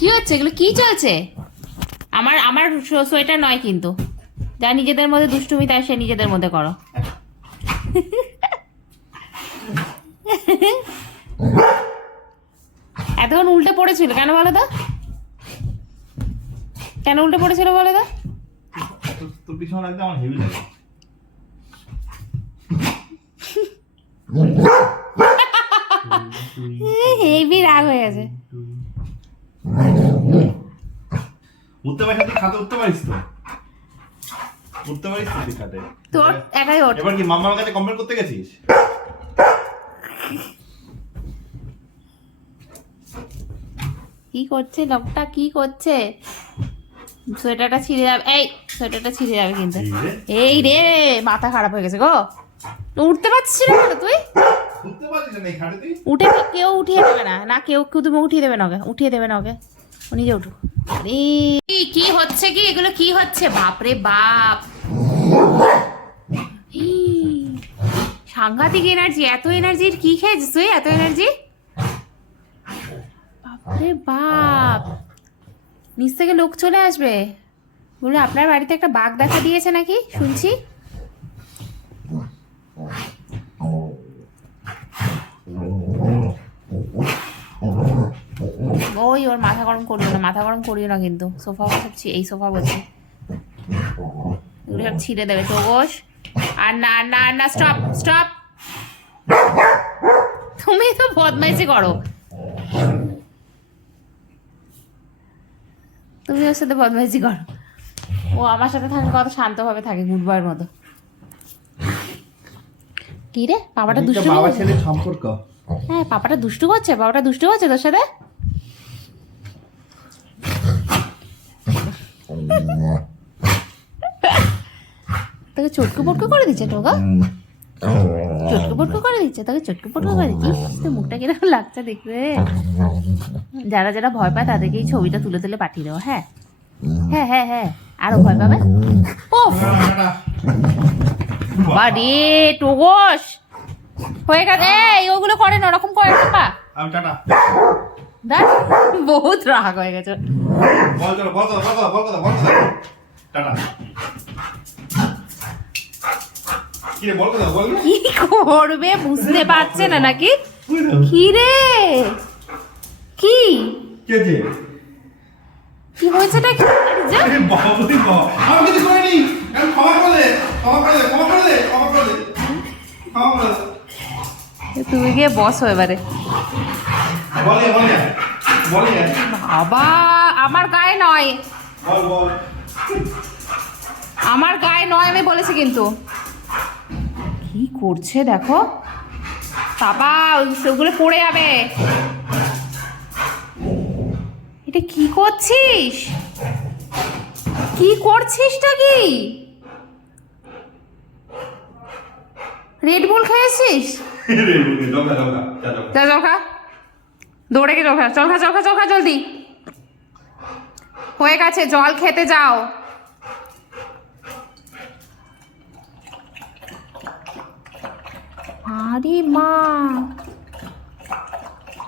কি হচ্ছে এগুলো? কি চলছে? আমার আমার সোয়েটার নয় কিন্তু, যা নিজেদের মধ্যে দুষ্টুমি তাই সে নিজেদের মধ্যে করো। এতক্ষণ উল্টে পড়েছিল কেন বলো তো? কেন উল্টে পড়েছিল বলো তো? তোর পিছনে লাগতে আমার হেভি লাগে। হেভি রাগ হয়ে গেছে। উঠতে পারিস তুই, খাটে উঠতে পারিস তো? উঠতে পারিস তো তুই খাটে? তোর একাই ওঠ। এবার কি মাম্মার কাছে কমপ্লেন করতে গেছিস? কি করছে লোকটা, কি করছে? সোয়েটারটা ছিঁড়ে যাবে, এই সোয়েটারটা ছিঁড়ে যাবে কিন্তু। এই রে, মাথা খারাপ হয়ে গেছে গো। উঠতে পারছিস না কেন তুই? উঠতে পারিস না এই খাটে তুই? উঠে কেউ উঠিয়ে দেবে না, না কেউ তুমি উঠিয়ে দেবে না ওকে, উঠিয়ে দেবে না ওকে, ও নিজে উঠুক। আরে কি হচ্ছে কি এগুলো, কি হচ্ছে? বাপরে বাপ, সাংঘাতিক এনার্জি। এত এনার্জির কি খেয়েছিস তুই? এত এনার্জি? বাপরে বাপ, নিচ থেকে লোক চলে আসবে বলে আপনার বাড়িতে একটা বাঘ দেখা দিয়েছে নাকি শুনছি। ওই ওর মাথা গরম করিও না, মাথা গরম করিও না কিন্তু। সোফা বসাচ্ছি, এই সোফা বলছি, এগুলো সব ছিঁড়ে দেবে তো গোস। আর না না না, স্টপ স্টপ, তুমি তো বদমাইশি করো, তুমি ওর সাথে বদমাইশি করো। ও আমার সাথে থাকে কত শান্তভাবে থাকে, গুড বয়ের মতো। কি রে, পাপাটা দুষ্টু? বাবা ছেলে সম্পর্ক। হ্যাঁ, পাপাটা দুষ্টু করছে, বাবাটা দুষ্টু করছে তোর সাথে। তোকে চটকু পটকু করে দিচ্ছে টোকা, চটকু পটকু করে দিচ্ছে তোকে, চটকু পটকু করে দিচ্ছি। তোর মুখটা কিরকম লাগছে দেখবে। যারা যারা ভয় পায় তাদেরকে এই ছবিটা তুলে তুলে পাঠিয়ে দেবো। হ্যাঁ হ্যাঁ হ্যাঁ হ্যাঁ, আরো ভয় পাবে। ও বাড়ি টোগস হয়ে গেছে। এই ওগুলো করে না, ওরকম করে না। আমি টাটা। দেখ বহুত রাগ হয়ে গেছে। বল চলো, বল কথা, বল কথা, বল কথা, বল কথা। টাটা। কি রে, বল কথা, বল। কি করবে বুঝতে পারছে না নাকি? কি রে, কি কে যে? কি হয়েছে নাকি? আরে বাবা রে বাবা, আমি কিছু করিনি। আমি ক্ষমা করে দে, ক্ষমা করে দে, ক্ষমা করে দে, ক্ষমা করে দে, ক্ষমা করে দে। তুমি গিয়ে বসো এবারে। বলে বলে বলে বাবা, আমার গায়ে নয়, বল বল। আমার গায়ে নয় আমি বলেছি কিন্তু। কি করছে দেখো বাবা, সেগুলো পড়ে যাবে। এটা কি করছিস? কি করছিসটা কি? রেড বুল খেয়েছিস? রে রে, জলকা জলকা, যা জলকা। যা জল খা, দৌড়ে গিয়ে জল খা, জল খা, জল খা, জল খা জলদি। হয়ে গেছে, জল খেতে যাও। আরে মা,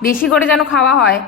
বেশি করে যেন খাওয়া হয়।